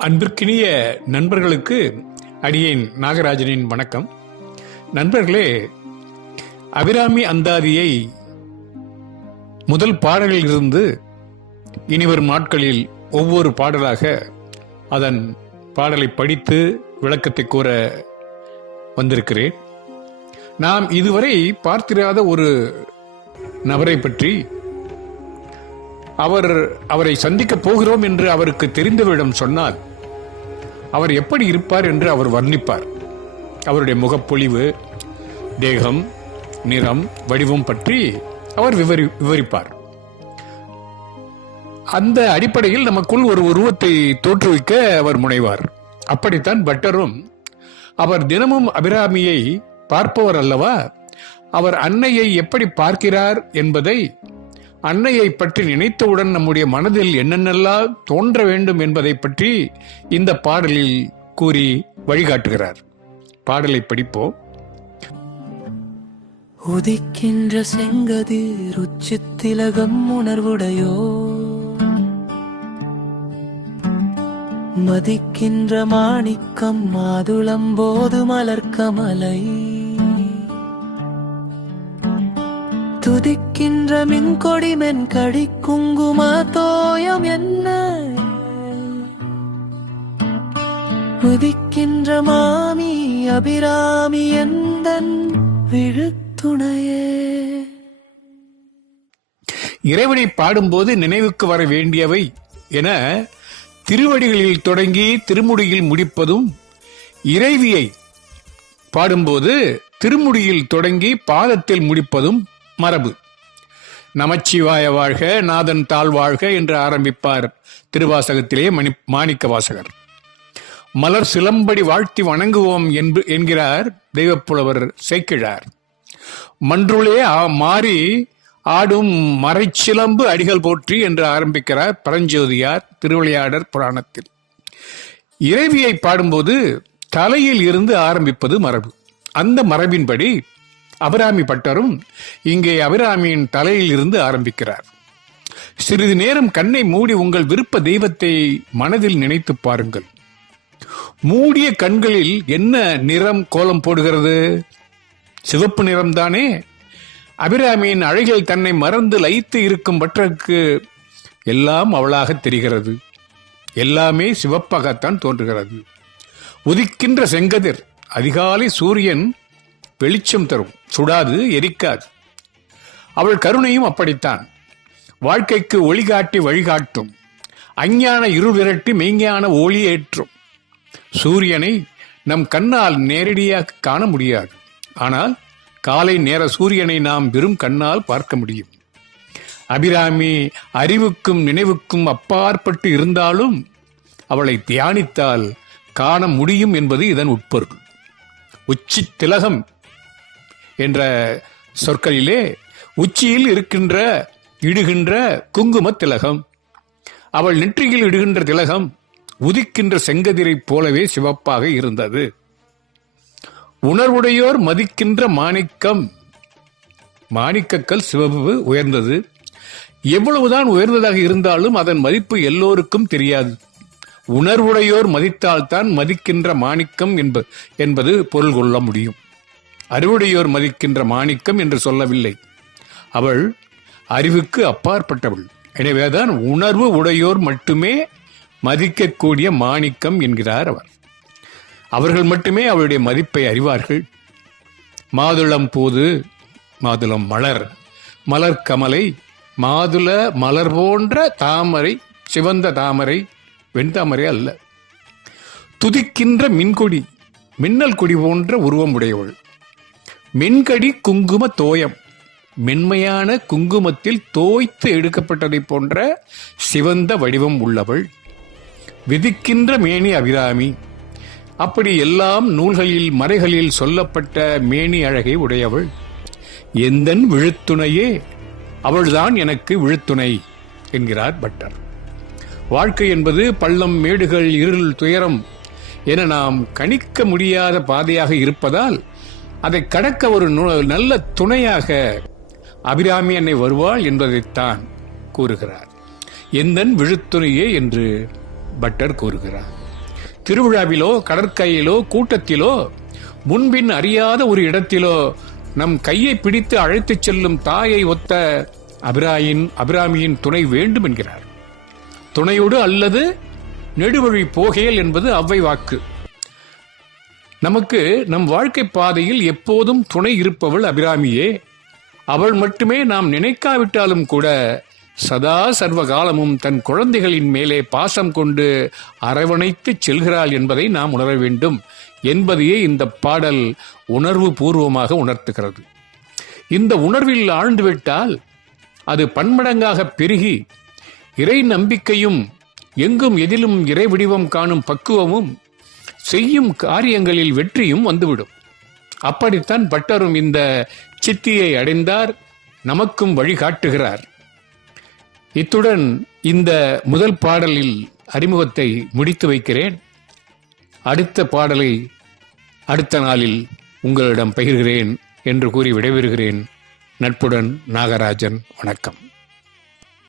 அன்பிற்கினிய நண்பர்களுக்கு அடியேன் நாகராஜனின் வணக்கம். நண்பர்களே, அபிராமி அந்தாதியை முதல் பாடலில் இருந்து இனிவரும் நாட்களில் ஒவ்வொரு பாடலாக அதன் பாடலை படித்து விளக்கத்தை கூற வந்திருக்கிறேன். நாம் இதுவரை பார்த்திராத ஒரு நபரை பற்றி அவரை சந்திக்கப் போகிறோம் என்று அவருக்கு தெரிந்தவரிடம் சொன்னால் அவர் எப்படி இருப்பார் என்று அவர் வர்ணிப்பார். அவருடைய முகப்பொழிவு, தேகம், நிறம், வடிவம் பற்றி அவர் விவரிப்பார். அந்த அடிப்படையில் நமக்குள் ஒரு உருவத்தை தோற்றுவிக்க அவர் முனைவார். அப்படித்தான் பட்டரும் அவர் தினமும் அபிராமியை பார்ப்பவர் அல்லவா. அவர் அன்னையை எப்படி பார்க்கிறார் என்பதை, அன்னையை பற்றி நினைத்தவுடன் நம்முடைய மனதில் என்னென்னலாம் தோன்ற வேண்டும் என்பதை பற்றி இந்த பாடலில் கூறி வழிகாட்டுகிறார். பாடலை படிப்போம். உதிக்கின்ற செங்கதிர் உச்சித்திலகம் உணர்வுடையோ, மதிக்கின்ற மாணிக்கம் மாதுளம்போது மலர்க்கமலை, துதிக்கின்ற மின்கொடி மென்கடி குங்கும தோயம் என்ன, உதிக்கின்ற மாமி அபிராமி எந்தன் விழுத்துணையே. இறைவனை பாடும்போது நினைவுக்கு வர வேண்டியவை என திருவடிகளில் தொடங்கி திருமுடியில் முடிப்பதும், இறைவியை பாடும்போது திருமுடியில் தொடங்கி பாதத்தில் முடிப்பதும் மரபு. நமச்சிவாய வாழ்க, நாதன் தாழ்வாழ்க என்று ஆரம்பிப்பார் திருவாசகத்திலே மாணிக்க வாசகர். மலர் சிலம்படி வாழ்த்தி வணங்குவோம் என்கிறார் தெய்வப்புலவர் சேக்கிழார். மன்றுளே மாறி ஆடும் மறைச்சிலம்பு அடிகள் போற்றி என்று ஆரம்பிக்கிறார் பரஞ்சோதியார் திருவிளையாடற் புராணத்தில். இறைவியை பாடும்போது தலையில் இருந்து ஆரம்பிப்பது மரபு. அந்த மரபின்படி அபிராமி பட்டரும் இங்கே அபிராமியின் தலையில் இருந்து ஆரம்பிக்கிறார். சிறிது நேரம் கண்ணை மூடி உங்கள் விருப்ப தெய்வத்தை மனதில் நினைத்து பாருங்கள். மூடிய கண்களில் என்ன நிறம் கோலம் போடுகிறது? சிவப்பு நிறம்தானே. அபிராமியின் அழகில் தன்னை மறந்து லயித்து இருக்கும் பட்டருக்கு எல்லாம் அவளாக தெரிகிறது. எல்லாமே சிவப்பாகத்தான் தோன்றுகிறது. உதிக்கின்ற செங்கதிர், அதிகாலை சூரியன் வெளிச்சம் தரும், சுடாது, எரிக்காது. அவள் கருணையும் அப்படித்தான். வாழ்க்கைக்கு ஒளிகாட்டி வழிகாட்டும், அஞ்ஞான இருள் விரட்டி மெய்ஞான ஒளி ஏற்றும். சூரியனை நம் கண்ணால் நேரடியாக காண முடியாது, ஆனால் காலை நேர சூரியனை நாம் வெறும் கண்ணால் பார்க்க முடியும். அபிராமி அறிவுக்கும் நினைவுக்கும் அப்பாற்பட்டு இருந்தாலும் அவளை தியானித்தால் காண முடியும் என்பது இதன் உட்பொருள். உச்சி திலகம் என்ற சொற்களிலே உச்சியில் இடுகின்ற குங்கும திலகம், அவள் நெற்றியில் இடுகின்ற திலகம் உதிக்கின்ற செங்கதிரை போலவே சிவப்பாக இருந்தது. உணர்வுடையோர் மதிக்கின்ற மாணிக்கம், மாணிக்கக்கல் சிவப்பு உயர்ந்தது. எவ்வளவுதான் உயர்ந்ததாக இருந்தாலும் அதன் மதிப்பு எல்லோருக்கும் தெரியாது. உணர்வுடையோர் மதித்தால்தான் மதிக்கின்ற மாணிக்கம் என்பது பொருள் கொள்ள முடியும். அறிவுடையோர் மதிக்கின்ற மாணிக்கம் என்று சொல்லவில்லை. அவள் அறிவுக்கு அப்பாற்பட்டவள். எனவேதான் உணர்வு உடையோர் மட்டுமே மதிக்கக்கூடிய மாணிக்கம் என்கிறார் அவர். அவர்கள் மட்டுமே அவளுடைய மதிப்பை அறிவார்கள். மாதுளம் போது, மாதுளம் மலர், மலர் கமலை, மாதுள மலர் போன்ற தாமரை, சிவந்த தாமரை, வெண்தாமரை அல்ல. துதிக்கின்ற மின்கொடி, மின்னல் கொடி போன்ற உருவம் உடையவள். மென்கடி குங்கும தோயம், மென்மையான குங்குமத்தில் தோய்த்து எடுக்கப்பட்டதை போன்ற சிவந்த வடிவம் உள்ளவள். விதிக்கின்ற மேனி அபிராமி, அப்படி எல்லாம் நூல்களில் மறைகளில் சொல்லப்பட்ட மேனி அழகை உடையவள். எந்தன் விழுத்துணையே, அவள்தான் எனக்கு விழுத்துணை என்கிறார் பட்டர். வாழ்க்கை என்பது பள்ளம், மேடுகள், இருள், துயரம் என நாம் கணிக்க முடியாத பாதையாக இருப்பதால் அதை கடக்க ஒரு நல்ல துணையாக அபிராமி அன்னை வருவாள் என்பதைத்தான் கூறுகிறார். எந்தன் விழுத்துணையே என்று பட்டர் கூறுகிறார். திருவிழாவிலோ கடற்கையிலோ கூட்டத்திலோ முன்பின் அறியாத ஒரு இடத்திலோ நம் கையை பிடித்து அழைத்துச் செல்லும் தாயை ஒத்த அபிராமியின் துணை வேண்டும் என்கிறார். துணையோடு அல்லது நெடுவழி போகேல் என்பது அவ்வை வாக்கு. நமக்கு நம் வாழ்க்கை பாதையில் எப்போதும் துணை இருப்பவள் அபிராமியே. அவள் மட்டுமே நாம் நினைக்காவிட்டாலும் கூட சதா சர்வ காலமும் தன் குழந்தைகளின் மேலே பாசம் கொண்டு அரவணைத்து செல்கிறாள் என்பதை நாம் உணர வேண்டும் என்பதையே இந்த பாடல் உணர்வு பூர்வமாக உணர்த்துகிறது. இந்த உணர்வில் ஆழ்ந்துவிட்டால் அது பன்மடங்காக பெருகி இறை நம்பிக்கையும் எங்கும் எதிலும் இறை வடிவம் காணும் பக்குவமும் செய்யும் காரியங்களில் வெற்றியும் வந்துவிடும். அப்படித்தான் பட்டரும் இந்த சித்தியை அடைந்தார், நமக்கும் வழிகாட்டுகிறார். இத்துடன் இந்த முதல் பாடலில் அறிமுகத்தை முடித்து வைக்கிறேன். அடுத்த பாடலை அடுத்த நாளில் உங்களிடம் பகிர்கிறேன் என்று கூறி விடைபெறுகிறேன். நட்புடன் நாகராஜன். வணக்கம்.